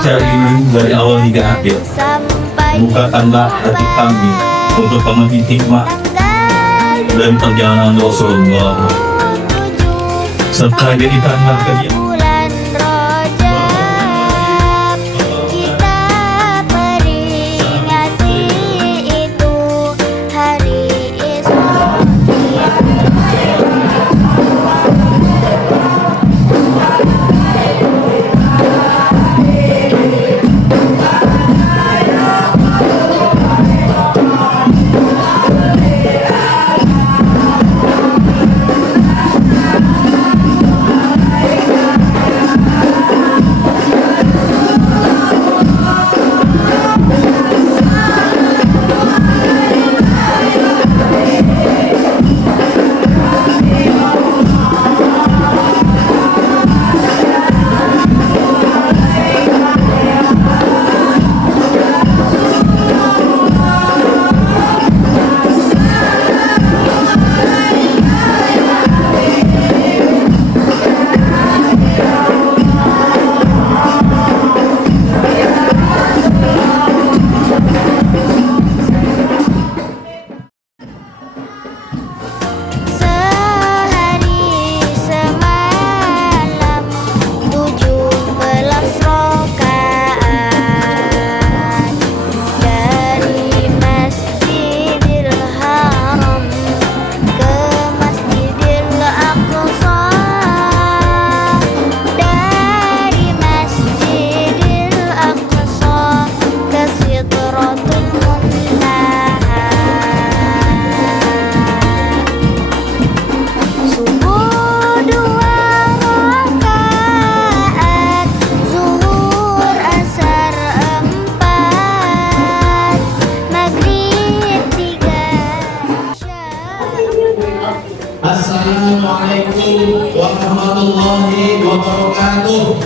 acara ini dari awal hingga akhir. Bukakanlah hati kami untuk pemenuhi hikmah dan perjalanan Rasulullah, serta jadikanlah kegiatan bulan Rajab, kita peringati itu hari Isra. Sehari semalam 17 rakaat dari Masjidil Haram ke Masjidil Aqsa, dari Masjidil Aqsa ke Sidratul Muntaha. Subuh 2 rakaat, zuhur asar 4, maghrib 3. Assalamualaikum warahmatullahi wabarakatuh.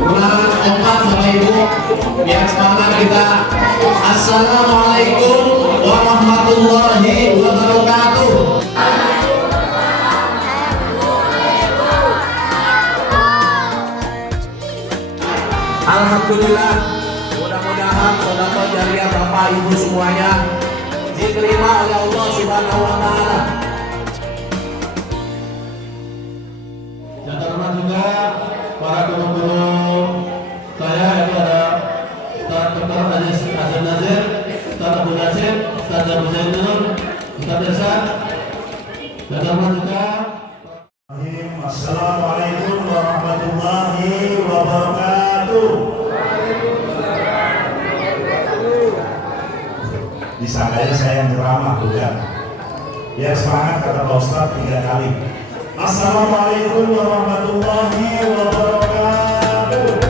Ulangan keempat Bapak Ibu, biar semangat kita. Assalamualaikum warahmatullahi wabarakatuh. Alhamdulillah, mudah-mudahan sedekah jariah Bapak Ibu semuanya diterima oleh Allah Subhanahu wa taala. Dan terhormat juga para guru-guru saya, itu ada Ustaz Dr. Azan Nazir, Ustaz Abu Nasir, Ustaz Abu Zainul, Ustaz Desa. Dan terhormat juga Assalamualaikum warahmatullahi wabarakatuh. Disangkanya saya yang ceramah, bukan? Ya semangat, kata Pak Ustadz 3 kali. Assalamualaikum warahmatullahi wabarakatuh.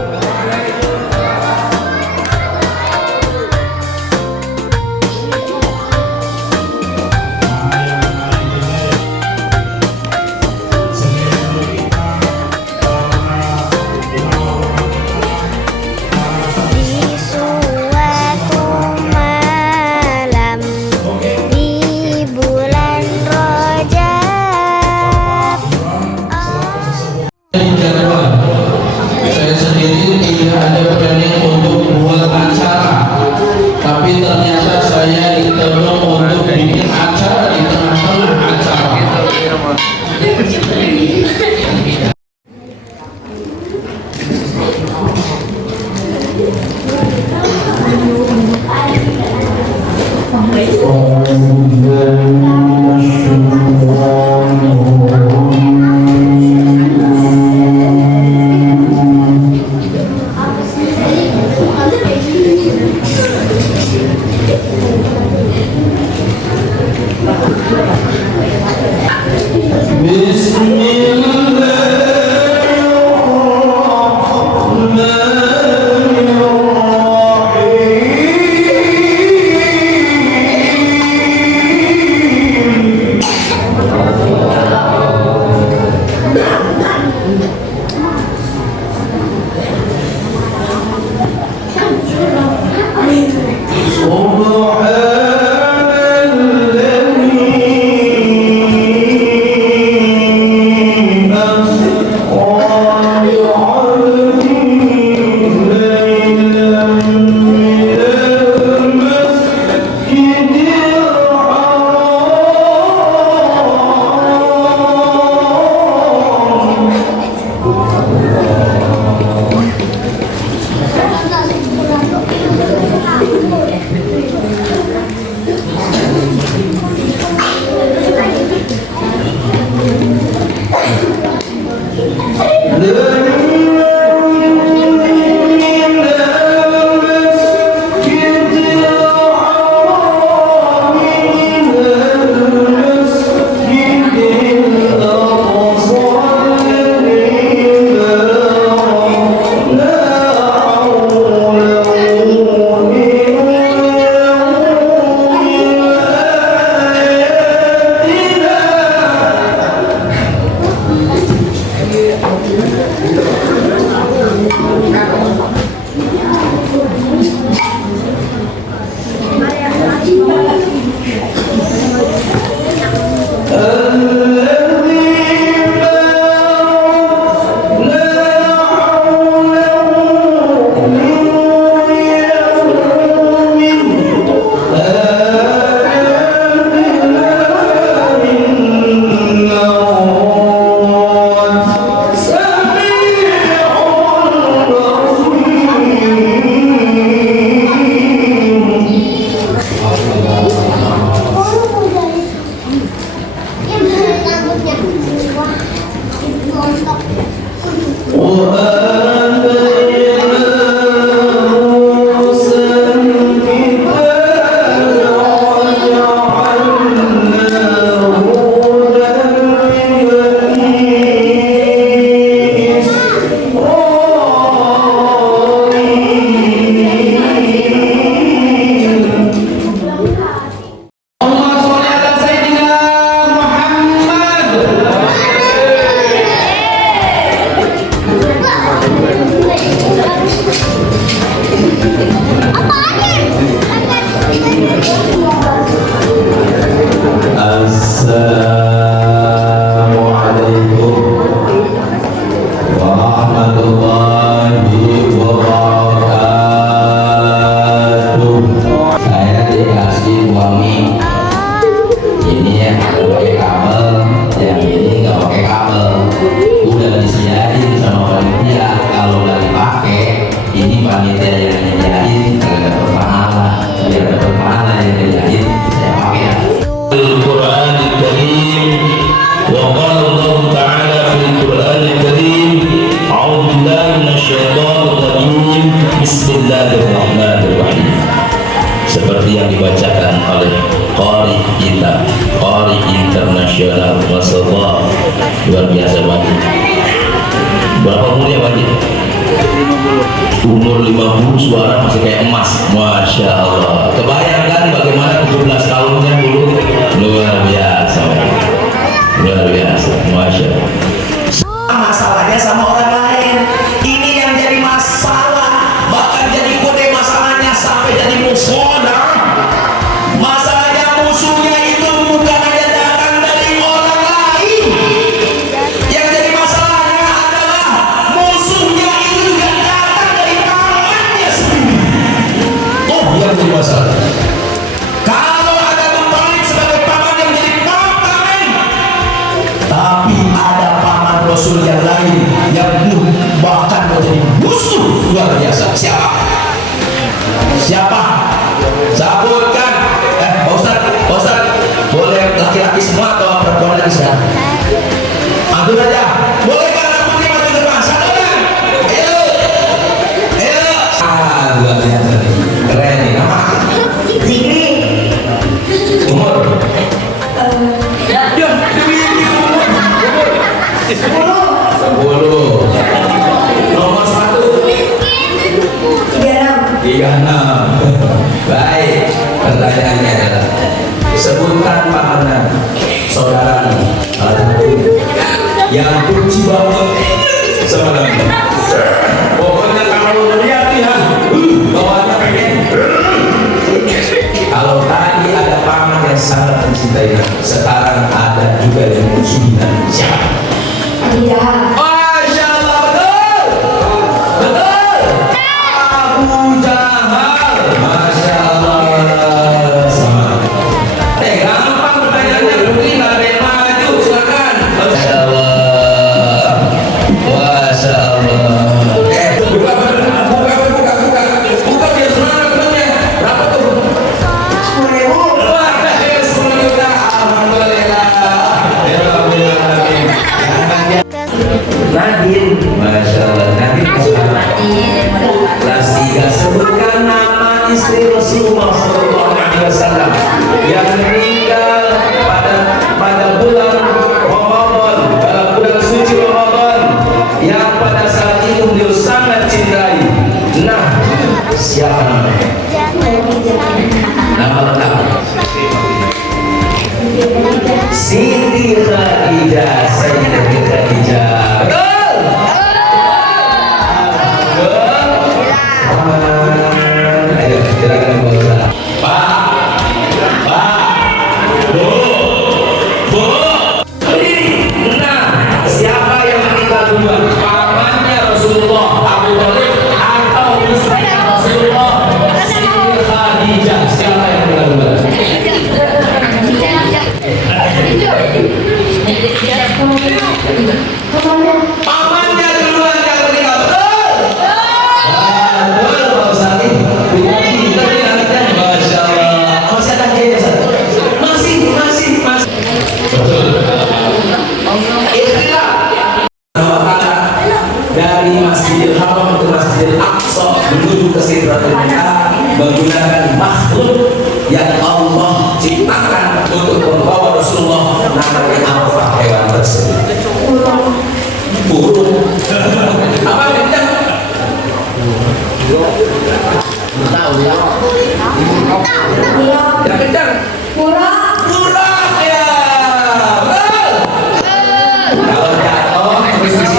Di suatu malam di bulan Rajab, Jangan lupa Assalamualaikum warahmatullahi wabarakatuh. Saya dikasih suami ini yang pakai kabel, yang ini nggak pakai kabel. Udah disediain sama panitia, kalau nggak dipakai ini panitia yang nyediain nggak dapat pahala. Biar dapat pahala yang nyediain saya pakai ya. القرآن الكريم وقال الله تعالى في القرآن الكريم أعوذ بالله من الشيطان الرجيم بسم الله الرحمن الرحيم. Seperti yang dibacakan oleh Qari kita, Qari internasional, masyaallah, luar biasa banget. Berapa umurnya Wajib? Umur 50, suara masih kayak emas, masya Allah. Kebayangkan bagaimana 17 tahunnya dulu, luar biasa, luar biasa, masya Allah. Masalahnya sama orang lain, ini yang jadi masalah, bahkan jadi kode masalahnya sampai jadi musuh. Masalahnya musuhnya itu bukan hanya datang dari orang lain, yang jadi masalahnya adalah musuhnya itu juga datang dari pamannya sendiri. Oh, yang jadi masalah. Kalau ada Muthalib sebagai paman yang jadi paman, tapi ada paman Rasul yang lain yang bahkan menjadi musuh luar biasa. Siapa? Siapa? Sebutkan. Pak Ustaz, boleh laki-laki semua atau perempuan lagi sekarang? Aduh aja. Boleh kan anak putri maju depan? Satu kan? Ayo. Luar biasa nih. Keren nih. Nama? Zikri. Umur? Umur? 10. Nomor 1. 36. Baik. Pertanyaannya adalah sebutkan makanan saudara yang benci banget sama Nabi. Pokoknya kalau lihat bawaannya pengen. Kalau tadi ada paman yang sangat mencintai Nabi, sekarang ada juga yang musuhi Nabi. Siapa? Masya Allah, betul, betul. Abu Jahal. Masya Allah. Gampang pertanyaannya, bukti nggak ada yang maju, silakan. Masya Allah, Masya Allah. Buka biar semangat temennya. Berapa tuh? 10.000. 10 juta. Alhamdulillah. Nadine, Masya Allah. Nadine kelas 3. Sebutkan nama istri Rasulullah SAW yang meninggal pada bulan Ramadan, dalam bulan suci Ramadan, yang pada saat itu beliau sangat cintai. Nah, siapa namanya? Nama lengkap Siti Khadijah, Sayyidah Khadijah. Betul? Ayo, silakan Pak Ustaz. Nah, siapa yang meninggal duluan? Pamannya Rasulullah, Abu Thalib, atau istrinya Rasulullah, Siti Khadijah? Siapa yang meninggal duluan? Pamannya duluan yang meninggal. Betul? Betul, Pak Ustaz. Kita ini anaknya, Masya Allah. Masih ada kayaknya, Ustaz? Masih. Betul.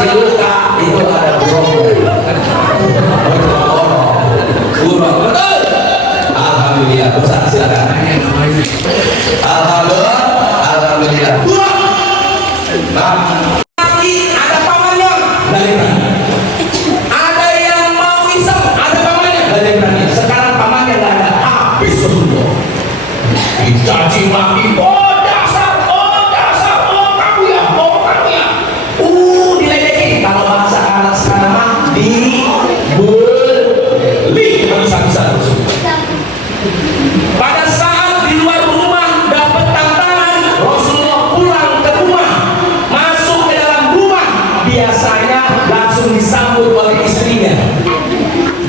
luka itu ada burungnya. Burung, betul. Alhamdulillah, Ustaz silakan. Alhamdulillah. Nah, lagi ada pamannya, dari berani. Ada yang mau iseng, ada pamannya, dari berani. Sekarang pamannya nggak ada, habis semua. Dicaci maki, oh dasar, oh kamu ya. Diledekin. Kalau bahasa anak sekarang mah dibully habis-habisan. Pada saat di luar rumah dapat tantangan, Rasulullah pulang ke rumah, masuk ke dalam rumah, biasanya langsung disambut oleh istrinya.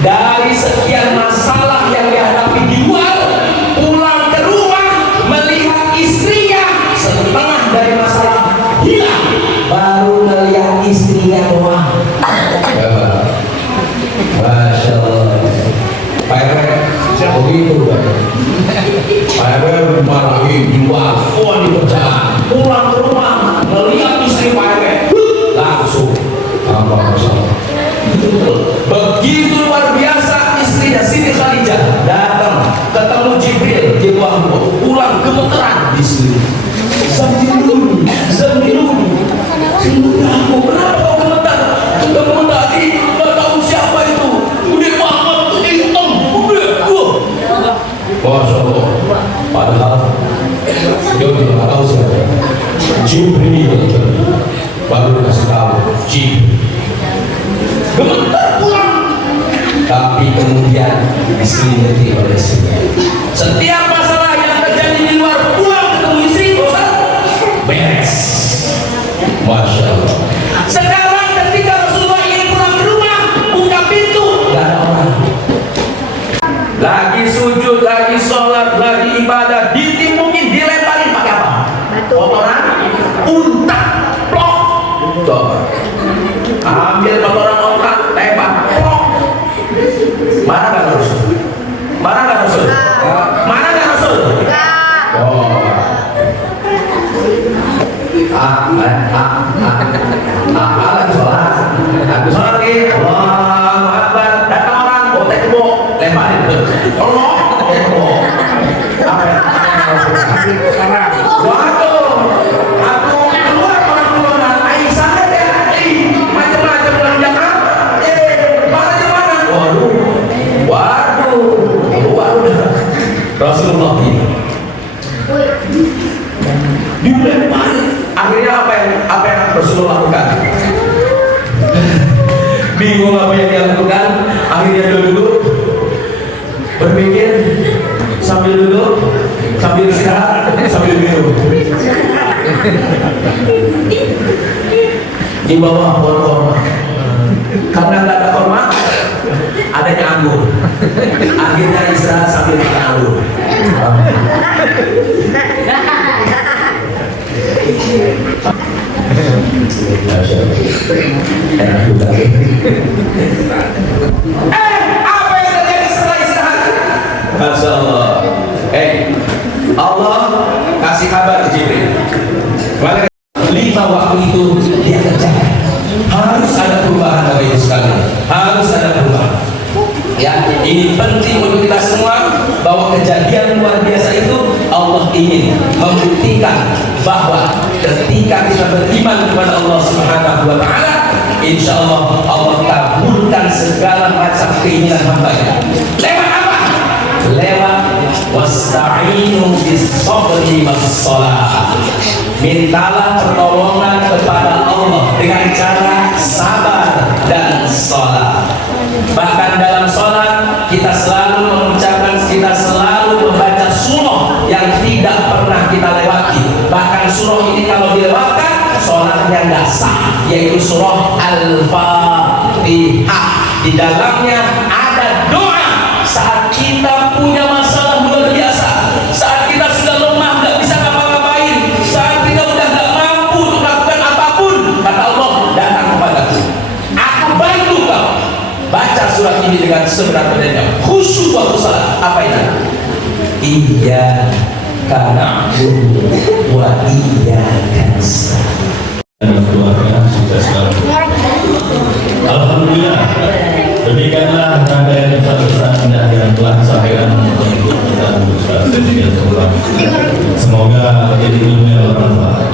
Dari sekian masalah yang dihadapi di luar, pulang ke rumah melihat istrinya, setengah dari masalah hilang, baru melihat istrinya doang. Masya Allah. Pak RW begitu Pak RW marahin jual di kerjaan, pulang ke rumah melihat istri Pak RW langsung apa masalah. Begitu luar biasa istrinya Siti Khadijah datang ketemu Jibril di ruang pulang gemeteran di sini. Sembilu aku kenapa kau gemetar? Kamu tadi nggak tahu siapa itu, udah banget hitam, udah Masya Allah. Padahal dia tidak tahu siapa. Jibril baru dikasih tahu Jibril. Gemetar pulang, tapi kemudian diselimati oleh istrinya. Setiap masalah yang terjadi di luar, pulang ketemu istri, bosan, beres. Masya Allah. Sekarang ketika Rasulullah ingin pulang ke rumah, buka pintu, gak ada orang. Lagi sujud, lagi sholat, lagi ibadah, ditimungin, dilemparin pakai apa? Kotoran, unta, plok. Coba. Ambil kotoran ontak, lempar, plok. Mana gak Rasul? Mana gak Rasul? Mana gak Rasul? Oh. Lagi sholat. Lagi sholat lagi. Allahu Akbar. Datang orang, botek kebo, lemparin. Allah, kebo. Apa ya? Waduh, aku keluar orang keluaran. Aisyah ada, macam-macam orang Jakarta. Mana? Waduh. Rasulullah ini. Dilemparin. Akhirnya apa yang Rasulullah lakukan? Bingung apa yang dia lakukan. Akhirnya duduk, berpikir, sambil duduk, sambil istirahat, sambil minum. Di bawah pohon korma. Karena tidak ada korma, adanya anggur. Akhirnya istirahat sambil makan anggur. Enak juga. Apa yang terjadi setelah istirahat? Masya Allah. Allah kasih kabar ke Jibril. 5 waktu itu dia kerjakan. Harus ada perubahan Bapak Ibu sekalian. Harus ada perubahan. Ya, ini penting untuk kita semua bahwa kejadian luar biasa itu Allah ingin membuktikan bahwa ketika kita beriman kepada Allah Subhanahu wa taala, insya Allah Allah kabulkan segala macam keinginan hamba-Nya. Lewat apa? Lewat wasta'inu bis-sabri was-shalah. Mintalah pertolongan kepada Allah dengan cara sabar dan salat. Bahkan dalam salat kita selalu mengucapkan, kita selalu membaca surah yang tidak pernah kita lewati. Bahkan surah ini kalau dilewatkan, salatnya nggak sah, yaitu surah Al-Fatihah. Di dalamnya ada doa saat kita punya masalah luar biasa, saat kita sudah lemah, nggak bisa ngapa-ngapain, saat kita udah nggak mampu untuk melakukan apapun, kata Allah, datang kepadaku, aku bantu kau. Baca surat ini dengan sebenar-benarnya, khusyuk waktu salat. Apa itu? Iyyaka na'budu wa iyyaka nasta'in. Dan keluarga sudah selalu pesan-pesan yang telah disampaikan untuk kita Ustaz dan Tuhan. Semoga jadi ilmu yang bermanfaat.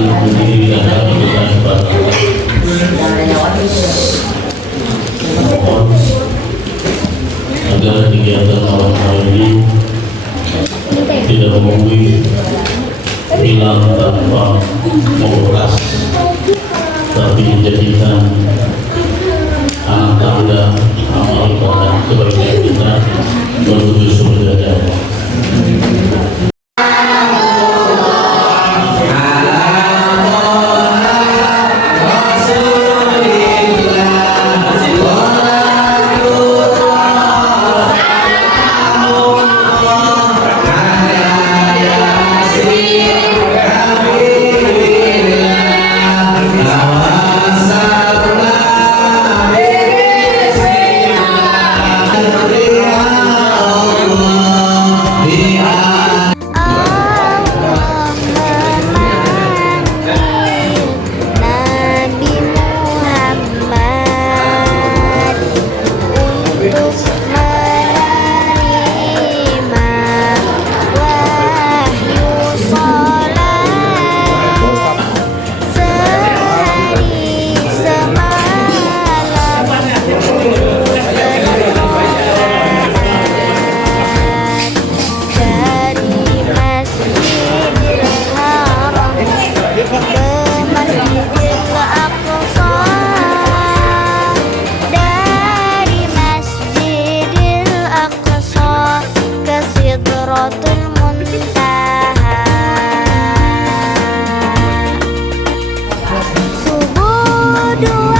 Budi dan kita mohon agar kegiatan malam hari ini tidak membuat hilang tanpa menguras, tapi menjadikan anak tanda amal ibadah kebaikan kita menuju surga Allah. Subuh dua